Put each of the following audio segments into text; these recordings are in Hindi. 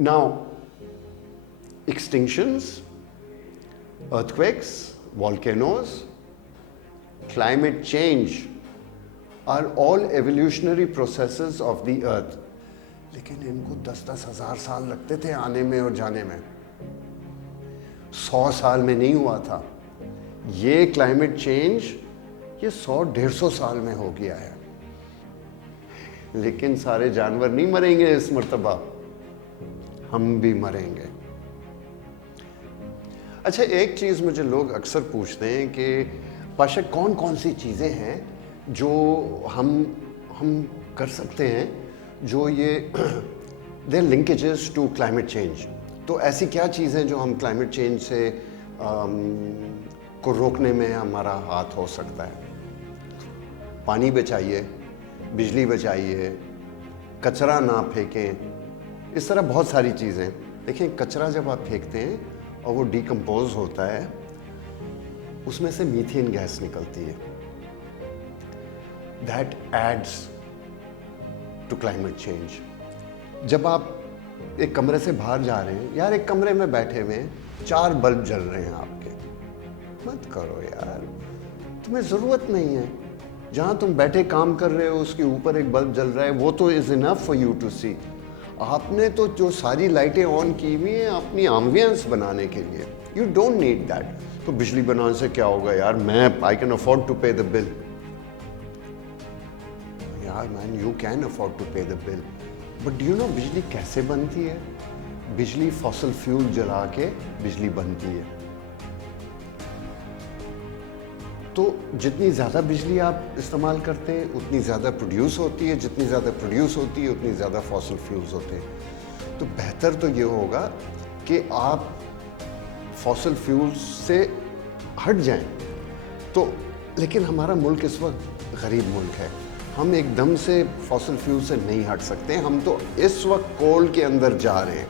Now, extinctions, earthquakes, volcanoes, climate change are all evolutionary processes of the earth. लेकिन इनको 10-10 हज़ार साल लगते थे आने में और जाने में, 100 साल में नहीं हुआ था। ये क्लाइमेट चेंज ये 100-150 साल में हो गया है। लेकिन सारे जानवर नहीं मरेंगे इस मर्तबा, हम भी मरेंगे। अच्छा, एक चीज़ मुझे लोग अक्सर पूछते हैं कि पाशा कौन कौन सी चीज़ें हैं जो हम कर सकते हैं जो ये there linkages to climate change. तो ऐसी क्या चीज़ें जो हम क्लाइमेट चेंज से को रोकने में हमारा हाथ हो सकता है? पानी बचाइए, बिजली बचाइए, कचरा ना फेंकें, इस तरह बहुत सारी चीज़ें। देखिए, कचरा जब आप फेंकते हैं और वो डिकम्पोज होता है, उसमें से मीथेन गैस निकलती है। That adds to climate change. जब आप एक कमरे से बाहर जा रहे हैं, यार एक कमरे में बैठे हुए हैं, 4 बल्ब जल रहे हैं आपके, मत करो यार, तुम्हें ज़रूरत नहीं है। जहाँ तुम बैठे काम कर रहे हो उसके ऊपर एक बल्ब जल रहा है, वो तो is enough for you to see. आपने तो जो सारी लाइटें ऑन की हुई हैं अपनी एम्बियंस बनाने के लिए, यू डोंट नीड दैट। तो बिजली बनाने से क्या होगा यार, मैं I can afford to pay the bill. यार man, you can afford to pay the bill, but do you know बिजली कैसे बनती है? बिजली फॉसिल फ्यूल जला के बिजली बनती है। तो जितनी ज़्यादा बिजली आप इस्तेमाल करते हैं उतनी ज़्यादा प्रोड्यूस होती है, जितनी ज़्यादा प्रोड्यूस होती है उतनी ज़्यादा फॉसिल फ्यूल्स होते हैं। तो बेहतर तो ये होगा कि आप फॉसिल फ्यूल्स से हट जाएं। तो लेकिन हमारा मुल्क इस वक्त गरीब मुल्क है, हम एकदम से फॉसिल फ्यूल से नहीं हट सकते। हम तो इस वक्त कोल के अंदर जा रहे हैं।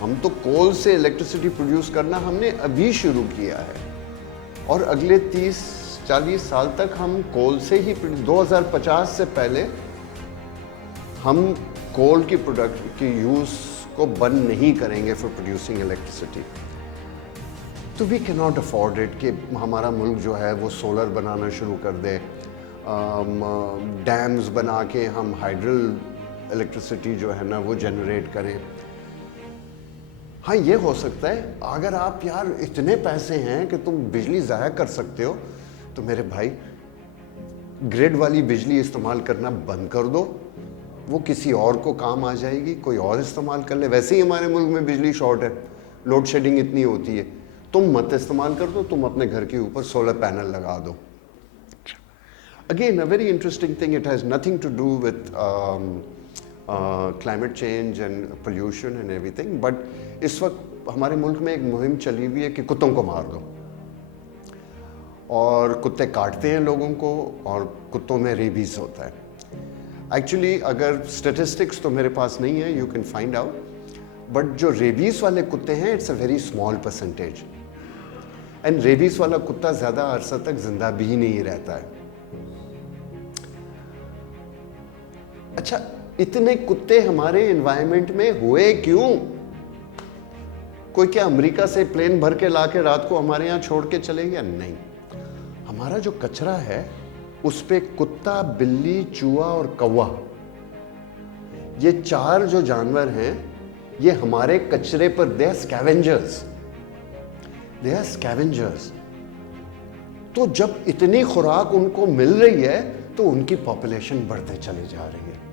हम तो कोल से इलेक्ट्रिसिटी प्रोड्यूस करना हमने अभी शुरू किया है और अगले 30-40 साल तक हम कोल से ही 2050 से पहले हम कोल की प्रोडक्ट की यूज़ को बंद नहीं करेंगे फॉर प्रोड्यूसिंग इलेक्ट्रिसिटी। तो we can not afford it कि हमारा मुल्क जो है वो सोलर बनाना शुरू कर दे, डैम्स बना के हम हाइड्रल इलेक्ट्रिसिटी जो है ना वो जनरेट करें। हाँ, ये हो सकता है अगर आप यार इतने पैसे हैं कि तुम बिजली ज़ाया कर सकते हो, तो मेरे भाई ग्रिड वाली बिजली इस्तेमाल करना बंद कर दो, वो किसी और को काम आ जाएगी, कोई और इस्तेमाल कर ले। वैसे ही हमारे मुल्क में बिजली शॉर्ट है, लोड शेडिंग इतनी होती है, तुम मत इस्तेमाल कर दो, तुम अपने घर के ऊपर सोलर पैनल लगा दो। Again a very interesting thing, it has nothing to do with climate change and pollution and everything, but इस वक्त हमारे मुल्क में एक मुहिम चली हुई है कि कुत्तों को मार दो, और कुत्ते काटते हैं लोगों को और कुत्तों में रेबीज़ होता है। एक्चुअली अगर स्टेटिस्टिक्स तो मेरे पास नहीं है, you can find out, but जो रेबीज़ वाले कुत्ते हैं it's a very small percentage, and rabies वाला कुत्ता ज़्यादा अरसा तक जिंदा भी नहीं रहता है। अच्छा, इतने कुत्ते हमारे एनवायरनमेंट में हुए क्यों? कोई क्या अमेरिका से प्लेन भर के ला के रात को हमारे यहाँ छोड़ के चले गया? नहीं। हमारा जो कचरा है उस पे कुत्ता, बिल्ली, चूहा और कौवा, ये 4 जो जानवर हैं ये हमारे कचरे पर they are scavengers, they are scavengers. तो जब इतनी खुराक उनको मिल रही है तो उनकी पॉपुलेशन बढ़ते चली जा रही है।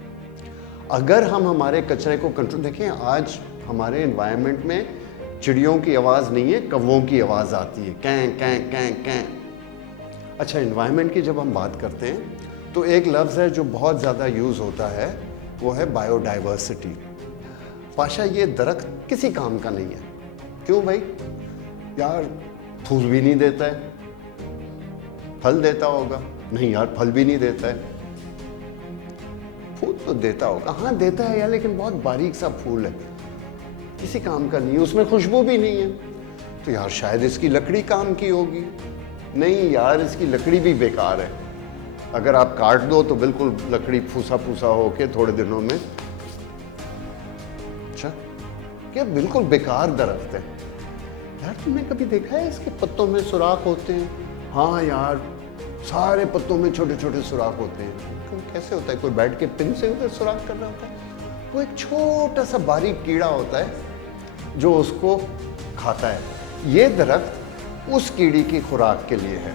अगर हम हमारे कचरे को कंट्रोल, देखें आज हमारे एनवायरनमेंट में चिड़ियों की आवाज़ नहीं है, कौवों की आवाज़ आती है, कैं कैं कैं कैं। अच्छा, एनवायरनमेंट की जब हम बात करते हैं तो एक लफ्ज़ है जो बहुत ज़्यादा यूज़ होता है, वो है बायोडाइवर्सिटी। पाशा, ये दरख्त किसी काम का नहीं है। क्यों भाई? यार फूल भी नहीं देता है, फल देता होगा? नहीं यार, फल भी नहीं देता है। फूल तो देता होगा, हाँ देता है यार, लेकिन बहुत बारीक सा फूल है, किसी काम का नहीं है, उसमें खुशबू भी नहीं है। तो यार शायद इसकी लकड़ी काम की होगी। नहीं यार, इसकी लकड़ी भी बेकार है, अगर आप काट दो तो बिल्कुल लकड़ी फूसा फूसा होके थोड़े दिनों में सोचा कि बिल्कुल बेकार दरख्त है। यार तुमने कभी देखा है इसके पत्तों में सुराख होते हैं? हाँ यार, सारे पत्तों में छोटे छोटे सुराख होते हैं। कैसे होता है? कोई बैठ के पिन से उधर सुराख कर रहा होता है? वो एक छोटा सा बारीक कीड़ा होता है जो उसको खाता है। ये दरख्त उस कीड़ी की खुराक के लिए है।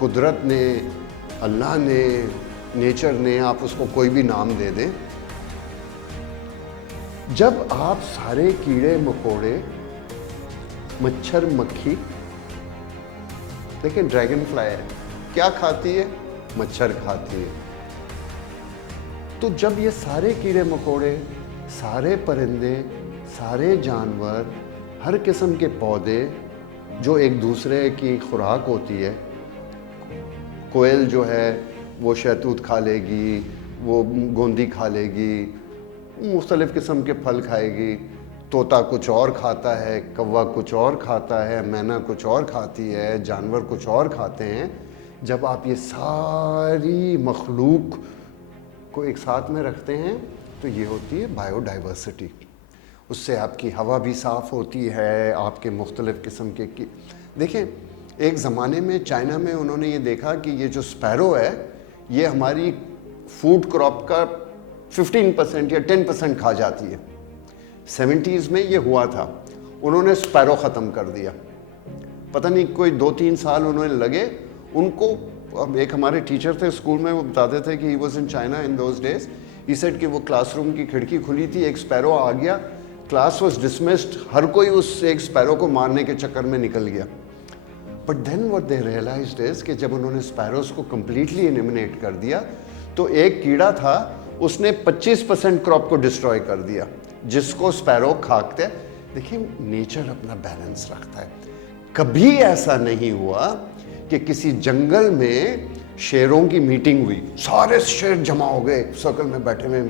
कुदरत ने, अल्लाह ने, नेचर ने, आप उसको कोई भी नाम दे दें, जब आप सारे कीड़े मकोड़े, मच्छर मक्खी, लेकिन ड्रैगन फ्लाई है, क्या खाती है? मच्छर खाती है। तो जब ये सारे कीड़े मकोड़े, सारे परिंदे, सारे जानवर, हर किस्म के पौधे जो एक दूसरे की खुराक होती है, कोयल जो है वो शहतूत खा लेगी, वो गोंदी खा लेगी, मुख्तलिफ़ किस्म के फल खाएगी, तोता कुछ और खाता है, कौवा कुछ और खाता है, मैना कुछ और खाती है, जानवर कुछ और खाते हैं। जब आप ये सारी मखलूक को एक साथ में रखते हैं तो ये होती है बायोडाइवर्सिटी। उससे आपकी हवा भी साफ़ होती है, आपके मुख्तलिफ़ किस्म के देखें, एक ज़माने में चाइना में उन्होंने ये देखा कि ये जो स्पैरो है ये हमारी फूड क्रॉप का 15% या 10% खा जाती है। 70s में ये हुआ था, उन्होंने स्पैरो ख़त्म कर दिया। पता नहीं कोई 2-3 साल उन्होंने लगे उनको। एक हमारे टीचर थे स्कूल में, वो बताते थे कि he was in China in those days. He said कि वो क्लासरूम की खिड़की खुली थी, एक स्पैरो आ गया, क्लास वॉज डिसमिस्ड, हर कोई उस एक स्पैरो को मारने के चक्कर में निकल गया। But then what they realised is कि जब उन्होंने स्पैरोज को कम्प्लीटली एलिमिनेट कर दिया तो एक कीड़ा था, उसने 25% क्रॉप को डिस्ट्रॉय कर दिया, जिसको स्पैरो खाते। देखिए, नेचर अपना बैलेंस रखता है। कभी ऐसा नहीं हुआ कि किसी जंगल में शेरों की मीटिंग हुई, सारे शेर जमा हो गए सर्कल में बैठे हुए,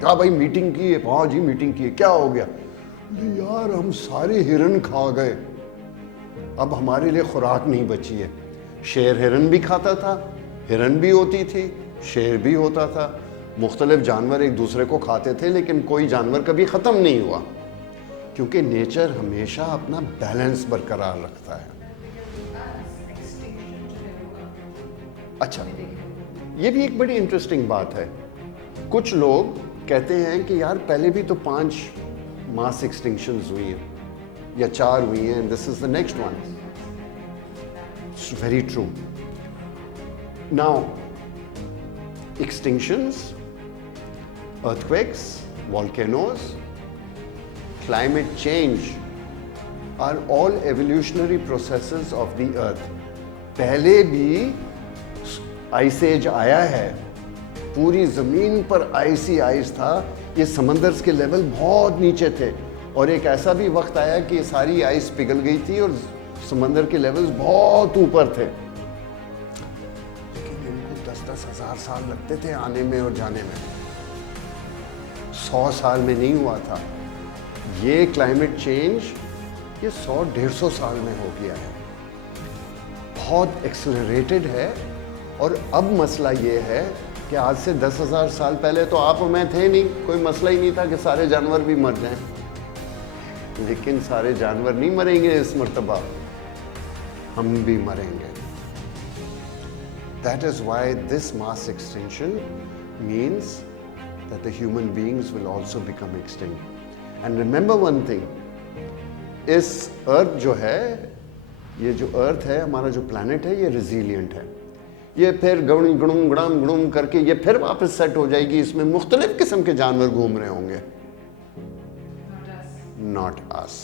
क्या भाई मीटिंग की है? हाँ जी मीटिंग की है। क्या हो गया? यार हम सारे हिरन खा गए, अब हमारे लिए खुराक नहीं बची है। शेर हिरन भी खाता था, हिरन भी होती थी, शेर भी होता था, मुख्तलिफ जानवर एक दूसरे को खाते थे, लेकिन कोई जानवर कभी ख़त्म नहीं हुआ, क्योंकि नेचर हमेशा अपना बैलेंस बरकरार रखता है। अच्छा, ये भी एक बड़ी इंटरेस्टिंग बात है। कुछ लोग कहते हैं कि यार पहले भी तो 5 मास एक्सटिंक्शंस हुई हैं या 4 हुई हैं, this is the next one. It's very true. Now extinctions, earthquakes, volcanoes, climate change are all evolutionary processes of the earth. पहले भी आइस एज आया है, पूरी ज़मीन पर आइस ही आइस था, ये समंदर के लेवल बहुत नीचे थे, और एक ऐसा भी वक्त आया कि सारी आइस पिघल गई थी और समंदर के लेवल्स बहुत ऊपर थे। लेकिन इनको 10-10 हज़ार साल लगते थे आने में और जाने में, 100 साल में नहीं हुआ था। ये क्लाइमेट चेंज ये 100-150 साल में हो गया है, बहुत एक्सेलरेटेड है। और अब मसला ये है कि आज से 10,000 साल पहले तो आप और मैं थे नहीं, कोई मसला ही नहीं था कि सारे जानवर भी मर जाएं। लेकिन सारे जानवर नहीं मरेंगे इस मर्तबा, हम भी मरेंगे। That is why this mass extinction means that the human beings will also become extinct. And remember one thing, इस अर्थ जो है, ये जो अर्थ है, हमारा जो प्लैनेट है, ये रिजिलियंट है। ये फिर गड़ुम गड़ुम गड़म गड़ुम करके ये फिर वापस सेट हो जाएगी, इसमें मुख्तलिफ किस्म के जानवर घूम रहे होंगे। Not us.